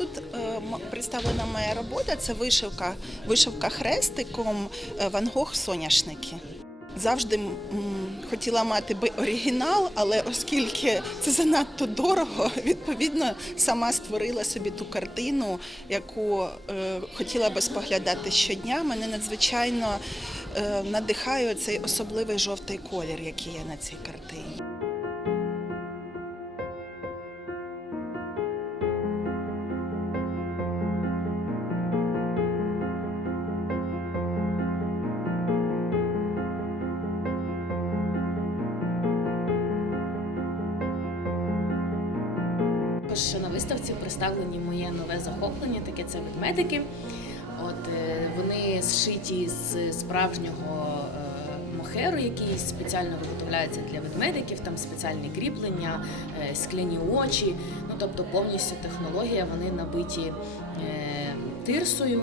тут е, представлена моя робота. Це вишивка, вишивка хрестиком е, Ван Гог соняшники. Завжди хотіла мати би оригінал, але оскільки це занадто дорого, відповідно сама створила собі ту картину, яку е, хотіла би споглядати щодня. Мене надзвичайно надихає цей особливий жовтий колір, який є на цій картині. Також на виставці представлені моє нове захоплення, таке це ведмедики. От е, вони зшиті з справжнього е, мохеру, який спеціально виготовляється для ведмедиків. Там спеціальні кріплення, е, скляні очі. Ну тобто повністю технологія. Вони набиті тирсою.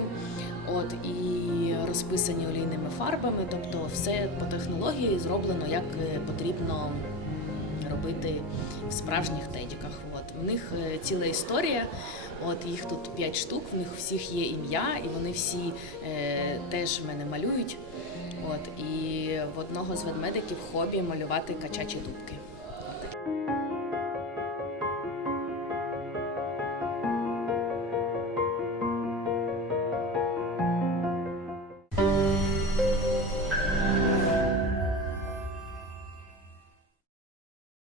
От і розписані олійними фарбами, тобто все по технології зроблено як потрібно робити в справжніх тедіках. От в них е, ціла історія. От їх тут п'ять штук, в них всіх є ім'я, і вони всі е, теж мене малюють. От і в одного з ведмедиків хобі малювати качачі дубки.